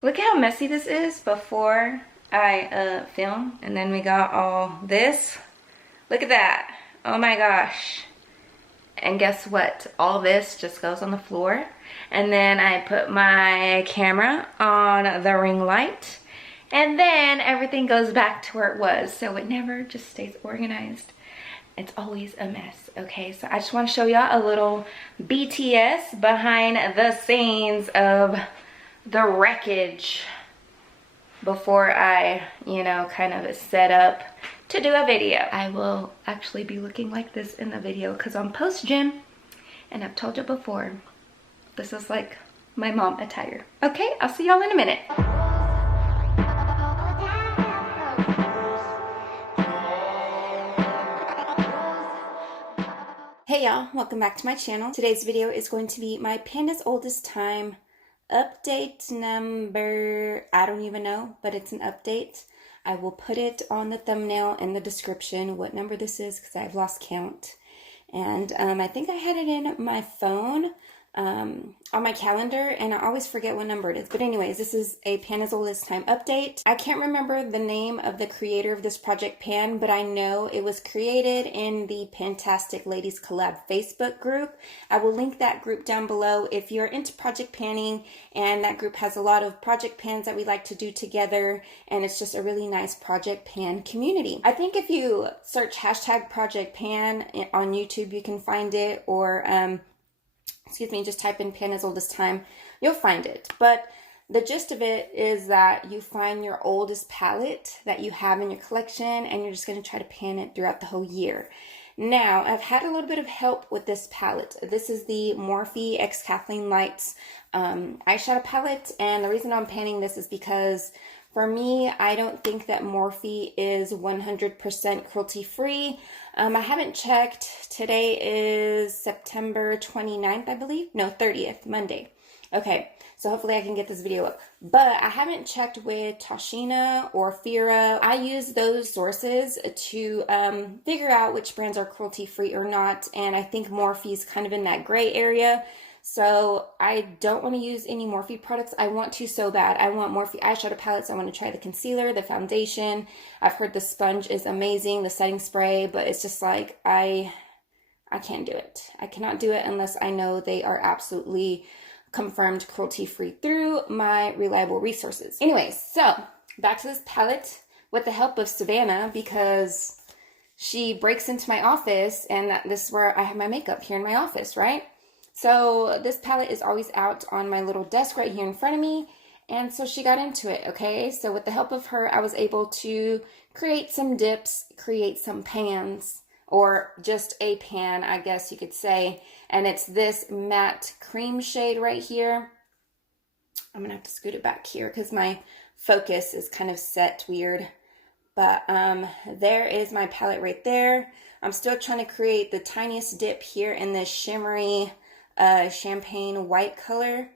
Look at how messy this is before I film, and then we got all this. Look at that. Oh my gosh. And guess what? All this just goes on the floor. And then I put my camera on the ring light. And then everything goes back to where it was. So it never just stays organized. It's always a mess. Okay, so I just want to show y'all a little BTS behind the scenes of the wreckage before I, kind of set up to do a video. I will actually be looking like this in the video because I'm post-gym, and I've told you before, this is like my mom attire. Okay, I'll see y'all in a minute. Hey y'all, welcome back to my channel. Today's video is going to be my Panda's Oldest Time update number, I don't even know, but it's an update. I will put it on the thumbnail in the description what number this is because I've lost count. And I think I had it in my phone on my calendar, and I always forget what number it is. But anyways, this is a Panda's Oldest Time update. I can't remember the name of the creator of this project pan, but I know it was created in the Pantastic Ladies Collab Facebook group. I will link that group down below if you're into project panning, and that group has a lot of project pans that we like to do together, and it's just a really nice project pan community. I think if you search hashtag project pan on YouTube, you can find it, or just type in Panda's Oldest Time, you'll find it. But the gist of it is that you find your oldest palette that you have in your collection, and you're just going to try to pan it throughout the whole year. Now, I've had a little bit of help with this palette. This is the Morphe x Kathleen Lights eyeshadow palette, and the reason I'm panning this is because for me, I don't think that Morphe is 100% cruelty-free. I haven't checked. Today is September 29th, I believe. No, 30th, Monday. Okay, so hopefully I can get this video up. But I haven't checked with Toshina or Fira. I use those sources to figure out which brands are cruelty-free or not. And I think Morphe is kind of in that gray area. So I don't want to use any Morphe products. I want to so bad. I want Morphe eyeshadow palettes. I want to try the concealer, the foundation. I've heard the sponge is amazing, the setting spray, but it's just like I can't do it. I cannot do it unless I know they are absolutely confirmed cruelty-free through my reliable resources. Anyways, so back to this palette with the help of Savannah, because she breaks into my office, and this is where I have my makeup, here in my office, right? So this palette is always out on my little desk right here in front of me, and so she got into it, okay? So with the help of her, I was able to create some dips, create some pans, or just a pan, I guess you could say. And it's this matte cream shade right here. I'm gonna have to scoot it back here because my focus is kind of set weird. But there is my palette right there. I'm still trying to create the tiniest dip here in this shimmery champagne white color.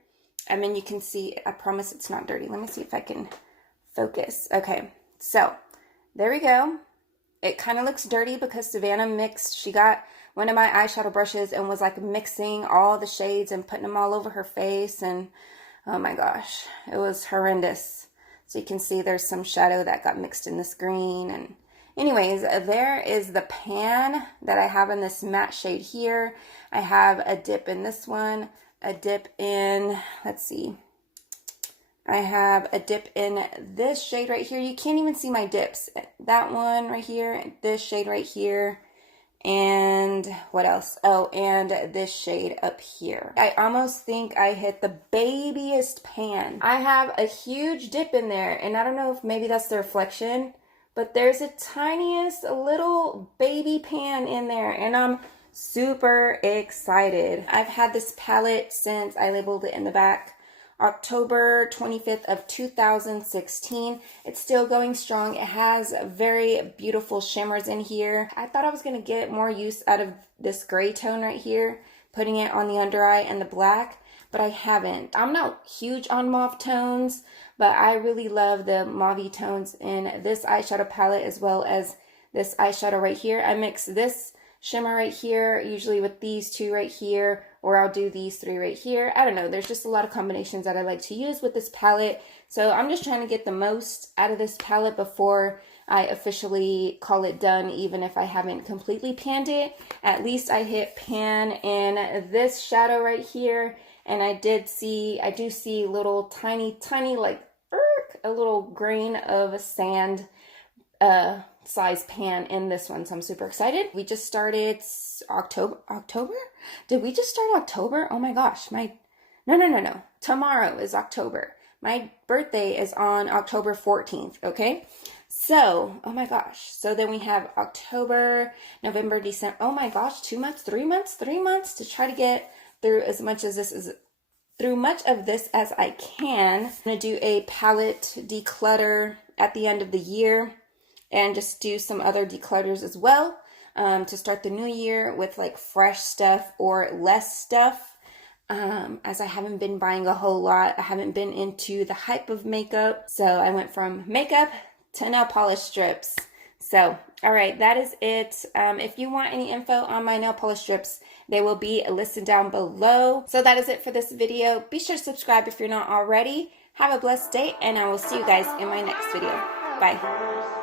I mean, you can see, I promise it's not dirty. Let me see if I can focus. Okay, so there we go. It kind of looks dirty because Savannah mixed, she got one of my eyeshadow brushes and was like mixing all the shades and putting them all over her face, and oh my gosh, it was horrendous. So you can see there's some shadow that got mixed in this green. And anyways, there is the pan that I have in this matte shade here. I have a dip in this one, a dip in, let's see, I have a dip in this shade right here. You can't even see my dips. That one right here, this shade right here, and what else? Oh, and this shade up here. I almost think I hit the babyest pan. I have a huge dip in there, and I don't know if maybe that's the reflection, but there's a tiniest little baby pan in there, and I'm super excited. I've had this palette since I labeled it in the back, October 25th of 2016. It's still going strong. It has very beautiful shimmers in here. I thought I was going to get more use out of this gray tone right here, putting it on the under eye and the black, but I haven't. I'm not huge on mauve tones, but I really love the mauve tones in this eyeshadow palette as well as this eyeshadow right here. I mix this shimmer right here, usually with these two right here, or I'll do these three right here. I don't know, there's just a lot of combinations that I like to use with this palette. So I'm just trying to get the most out of this palette before I officially call it done, even if I haven't completely panned it. At least I hit pan in this shadow right here, and I do see little tiny like a little grain of sand size pan in this one, so I'm super excited. We just started October? Did we just start October? Oh my gosh, no. Tomorrow is October. My birthday is on October 14th, okay? So, oh my gosh. So then we have October, November, December. Oh my gosh, 2 months, 3 months, 3 months to try to get through as much of this as I can. I'm gonna do a palette declutter at the end of the year and just do some other declutters as well to start the new year with like fresh stuff or less stuff. As I haven't been buying a whole lot. I haven't been into the hype of makeup. So I went from makeup to nail polish strips. So, all right, that is it. If you want any info on my nail polish strips, they will be listed down below. So that is it for this video. Be sure to subscribe if you're not already. Have a blessed day, and I will see you guys in my next video. Bye.